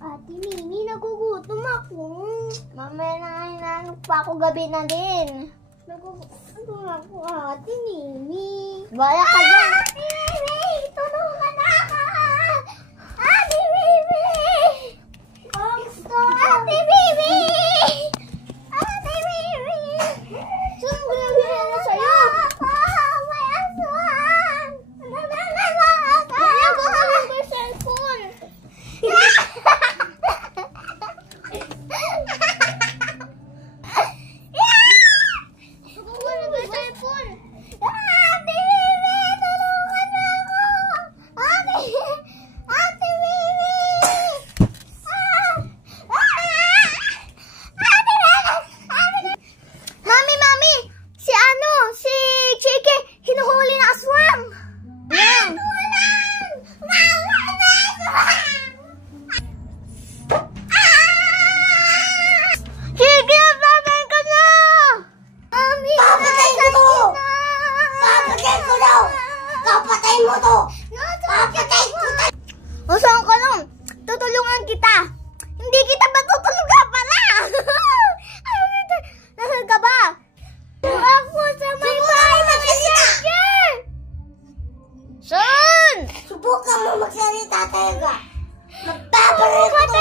Ate Mimi, nagugutom ako. Mamaya na hinanap pa ako, gabi na din. Nagugutom ako, Ate Mimi. Bala ka dyan. Ate Mimi, tulungan ako. Ate Mimi. Ate Mimi. Ate Mimi. Saan mo ginagawa na sa'yo? May aswan. Kaya ko naman ko yung cellphone. O, saan ka lang? Tutulungan kita. Hindi kita matutulungan pala. Nasaan ka ba? Ako sa may bahay na messenger. Saan? Subukan mo magsalita talaga. Magpapalit ko.